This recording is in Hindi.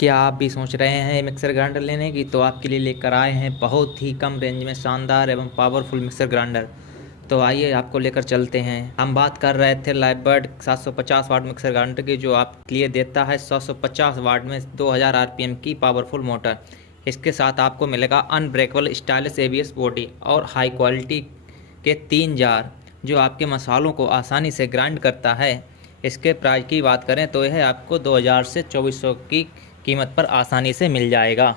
क्या आप भी सोच रहे हैं मिक्सर ग्राइंडर लेने की? तो आपके लिए लेकर आए हैं बहुत ही कम रेंज में शानदार एवं पावरफुल मिक्सर ग्राइंडर। तो आइए आपको लेकर चलते हैं। हम बात कर रहे थे लाइफबर्ड 750 वाट मिक्सर ग्राइंडर की, जो आपके लिए देता है 150 वाट में 2000 आरपीएम की पावरफुल मोटर। इसके साथ आपको मिलेगा अनब्रेकेबल स्टाइलिश एबीएस बॉडी और हाई क्वालिटी के 3 जार, जो आपके मसालों को आसानी से ग्राइंड करता है। इसके प्राइस की बात करें तो यह आपको 2000 से 2400 की कीमत पर आसानी से मिल जाएगा।